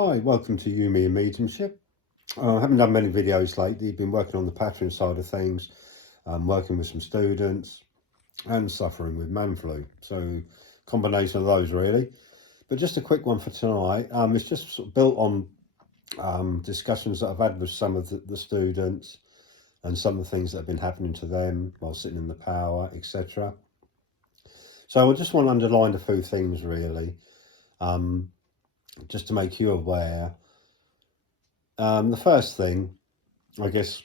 Hi, welcome to You, Me and Mediumship. I haven't done many videos lately. Been working on the pattern side of things, working with some students and suffering with man flu. So combination of those really. But just a quick one for tonight. It's just sort of built on discussions that I've had with some of the students and some of the things that have been happening to them while sitting in the power, etc. So I just want to underline a few things really, just to make you aware. The first thing, I guess,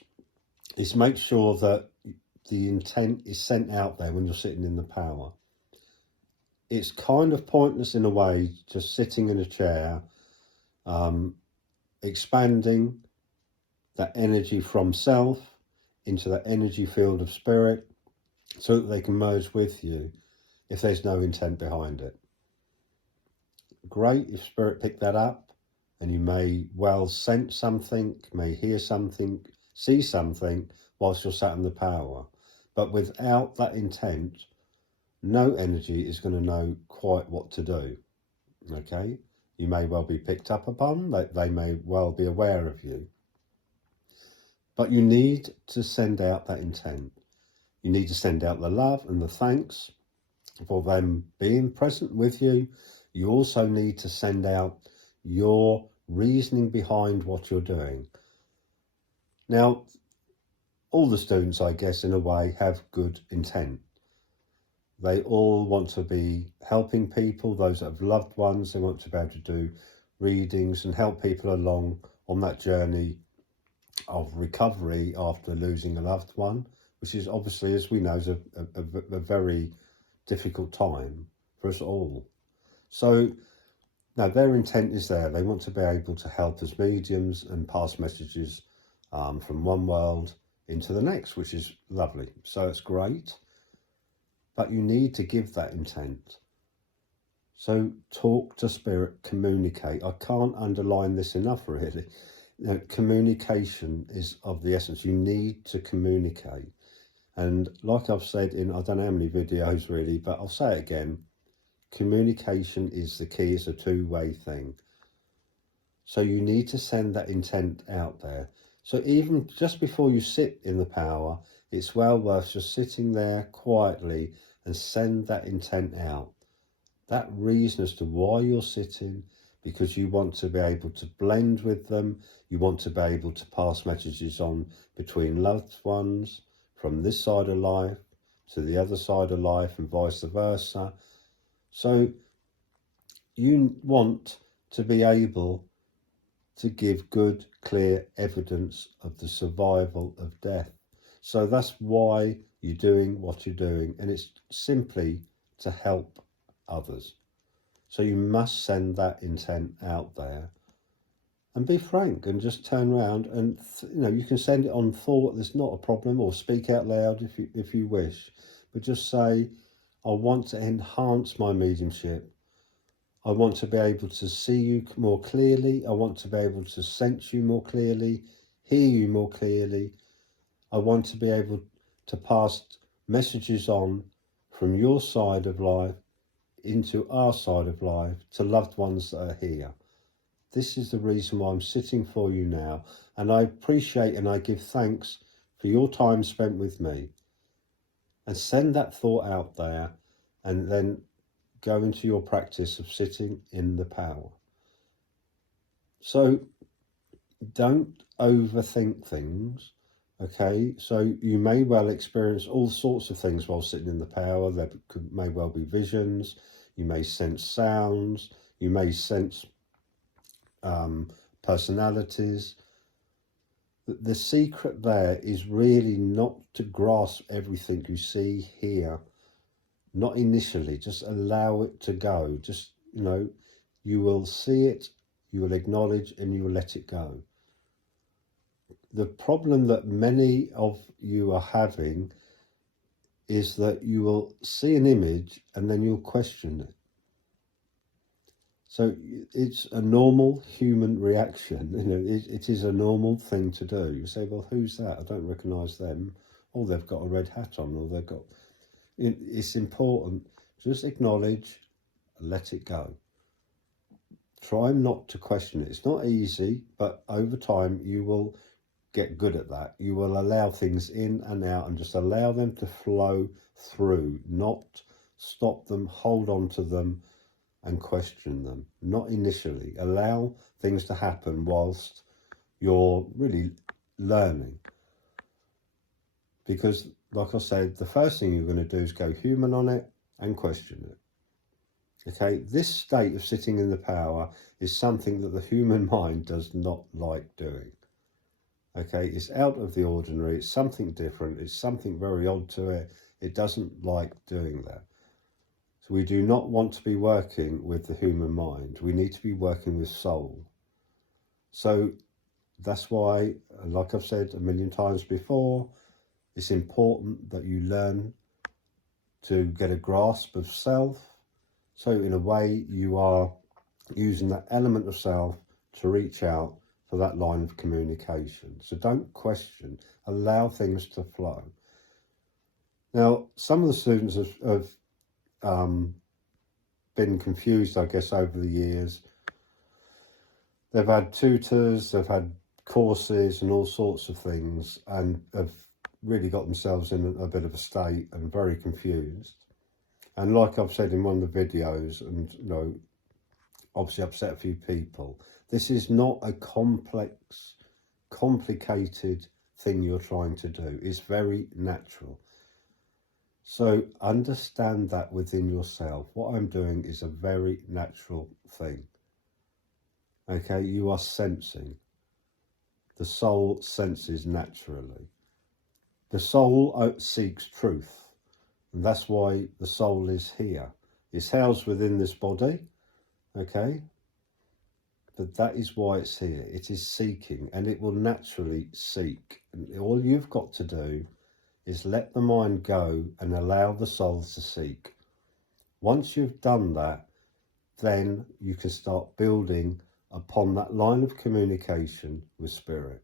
is make sure that the intent is sent out there when you're sitting in the power. It's kind of pointless in a way, just sitting in a chair, expanding that energy from self into that energy field of spirit so that they can merge with you if there's no intent behind it. Great if spirit picked that up, and you may well sense something, may hear something, see something whilst you're sat in the power. But without that intent, no energy is going to know quite what to do. Okay? You may well be picked up upon, they may well be aware of you. But you need to send out that intent. You need to send out the love and the thanks for them being present with you. You also need to send out your reasoning behind what you're doing. Now, all the students, I guess, in a way, have good intent. They all want to be helping people, those that have loved ones. They want to be able to do readings and help people along on that journey of recovery after losing a loved one, which is obviously, as we know, is a very difficult time for us all. So now their intent is there. They want to be able to help as mediums and pass messages from one world into the next, which is lovely. So it's great, but you need to give that intent. So talk to spirit, communicate. I can't underline this enough really. Communication is of the essence. You need to communicate. And like I've said in, I don't know how many videos really, but I'll say it again. Communication is the key. It's a two-way thing. So you need to send that intent out there. So even just before you sit in the power, it's well worth just sitting there quietly and send that intent out. That reason as to why you're sitting, because you want to be able to blend with them. You want to be able to pass messages on between loved ones from this side of life to the other side of life and vice versa. So you want to be able to give good, clear evidence of the survival of death. So that's why you're doing what you're doing, and it's simply to help others. So you must send that intent out there and be frank and just turn around and, you can send it on thought. There's not a problem, or speak out loud if you wish, but just say, I want to enhance my mediumship. I want to be able to see you more clearly. I want to be able to sense you more clearly, hear you more clearly. I want to be able to pass messages on from your side of life into our side of life to loved ones that are here. This is the reason why I'm sitting for you now. And I appreciate and I give thanks for your time spent with me. And send that thought out there, and then go into your practice of sitting in the power. So don't overthink things, okay? So you may well experience all sorts of things while sitting in the power. There may well be visions. You may sense sounds. You may sense personalities. The secret there is really not to grasp everything you see, hear. Not initially, just allow it to go. Just, you will see it, you will acknowledge, and you will let it go. The problem that many of you are having is that you will see an image and then you'll question it. So it's a normal human reaction. It is a normal thing to do. You say, well, who's that? I don't recognise them. Oh, they've got a red hat on, or they've got... It's important. Just acknowledge, let it go. Try not to question it. It's not easy, but over time you will get good at that. You will allow things in and out and just allow them to flow through, not stop them, hold on to them and question them. Not initially. Allow things to happen whilst you're really learning. Because, like I said, the first thing you're going to do is go human on it and question it. Okay, this state of sitting in the power is something that the human mind does not like doing. Okay, it's out of the ordinary, it's something different, it's something very odd to it. It doesn't like doing that. So we do not want to be working with the human mind. We need to be working with soul. So that's why, like I've said a million times before, it's important that you learn to get a grasp of self. So in a way, you are using that element of self to reach out for that line of communication. So don't question, allow things to flow. Now, some of the students have been confused, I guess, over the years. They've had tutors, they've had courses and all sorts of things, and have really got themselves in a bit of a state and very confused. And like I've said in one of the videos, and obviously upset a few people, this is not a complex, complicated thing you're trying to do. It's very natural. So understand that within yourself. What I'm doing is a very natural thing. Okay, you are sensing. The soul senses naturally. The soul seeks truth. And that's why the soul is here. It's housed within this body, okay? But that is why it's here. It is seeking, and it will naturally seek. And all you've got to do is let the mind go and allow the soul to seek. Once you've done that, then you can start building upon that line of communication with spirit.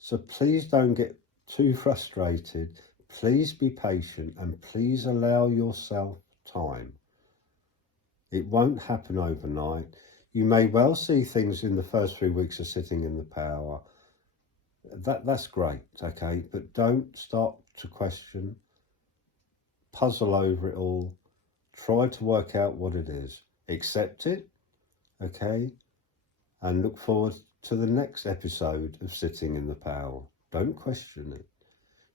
So please don't get too frustrated. Please be patient and please allow yourself time. It won't happen overnight. You may well see things in the first few weeks of sitting in the power. That's great, okay? But don't start to question, puzzle over it all. Try to work out what it is. Accept it, okay? And look forward to the next episode of Sitting in the Power. Don't question it.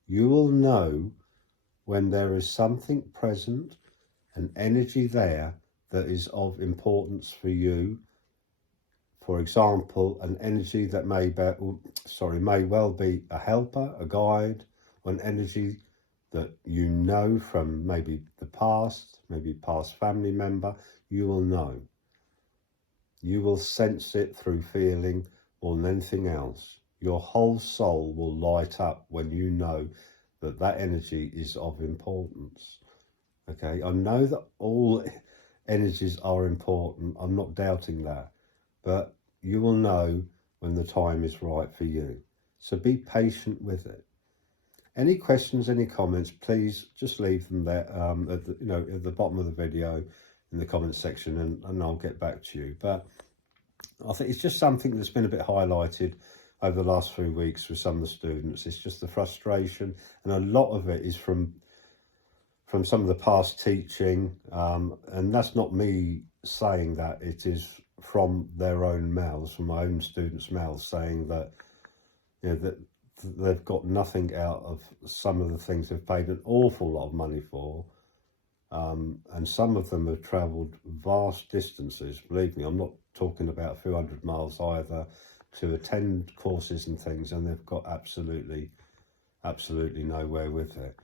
You will know when there is something present, an energy there that is of importance for you. For example, an energy that may well be a helper, a guide, or an energy that you know from maybe the past, maybe past family member. You will know. You will sense it through feeling more than anything else. Your whole soul will light up when you know that that energy is of importance. Okay, I know that all energies are important. I'm not doubting that. But you will know when the time is right for you. So be patient with it. Any questions, any comments, please just leave them there at the bottom of the video in the comments section, and I'll get back to you. But I think it's just something that's been a bit highlighted over the last few weeks with some of the students. It's just the frustration, and a lot of it is from some of the past teaching, and that's not me saying that. It is from their own mouths, from my own students' mouths, saying that that they've got nothing out of some of the things they've paid an awful lot of money for, and some of them have travelled vast distances. Believe me, I'm not talking about a few hundred miles either, to attend courses and things, and they've got absolutely nowhere with it.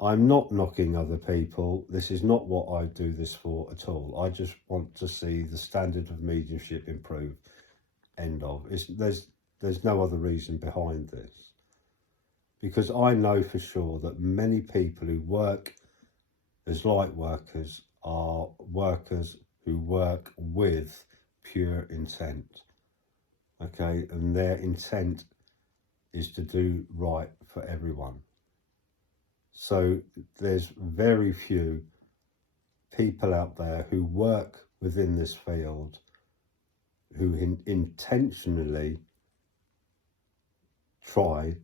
I'm not knocking other people. This is not what I do this for at all. I just want to see the standard of mediumship improve. End of. There's no other reason behind this. Because I know for sure that many people who work as light workers are workers who work with pure intent. Okay, and their intent is to do right for everyone. So there's very few people out there who work within this field who intentionally try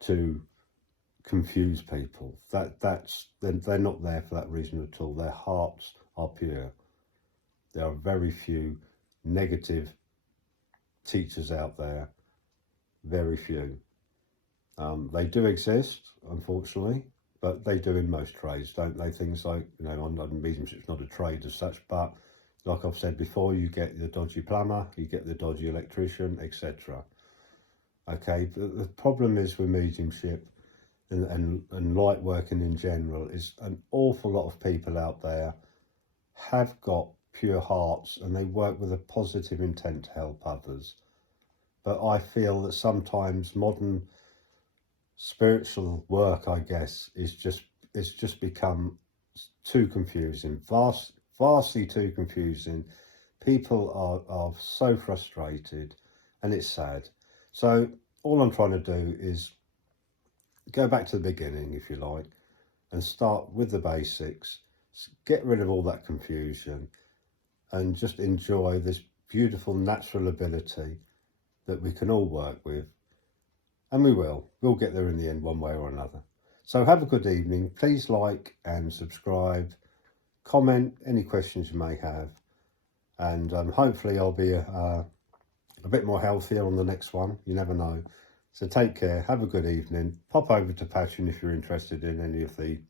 to confuse people. They're not there for that reason at all. Their hearts are pure. There are very few negative teachers out there, very few. They do exist, unfortunately, but they do in most trades, don't they? Things like, you know, mediumship's not a trade as such, but like I've said before, you get the dodgy plumber, you get the dodgy electrician, etc. Okay, but the problem is with mediumship and light working in general is an awful lot of people out there have got pure hearts and they work with a positive intent to help others. But I feel that sometimes modern spiritual work, I guess, it's just become too confusing, vastly too confusing. People are so frustrated, and it's sad. So all I'm trying to do is go back to the beginning, if you like, and start with the basics, get rid of all that confusion, and just enjoy this beautiful natural ability that we can all work with. And we'll get there in the end, one way or another. So have a good evening. Please like and subscribe, comment any questions you may have, and hopefully I'll be a bit more healthier on the next one. You never know. So take care, have a good evening. Pop over to Passion if you're interested in any of the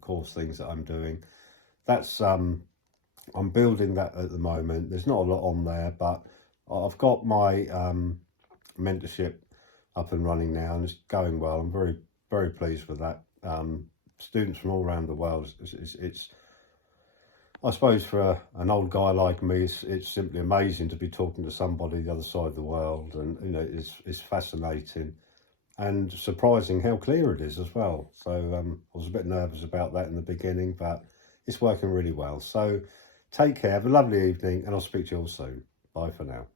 course things that I'm doing. That's I'm building that at the moment. There's not a lot on there, but I've got my mentorship up and running now, and it's going well. I'm very, very pleased with that. Students from all around the world. It's I suppose for an old guy like me, it's simply amazing to be talking to somebody the other side of the world, and you know, it's fascinating and surprising how clear it is as well. So I was a bit nervous about that in the beginning, but it's working really well. So take care, have a lovely evening, and I'll speak to you all soon. Bye for now.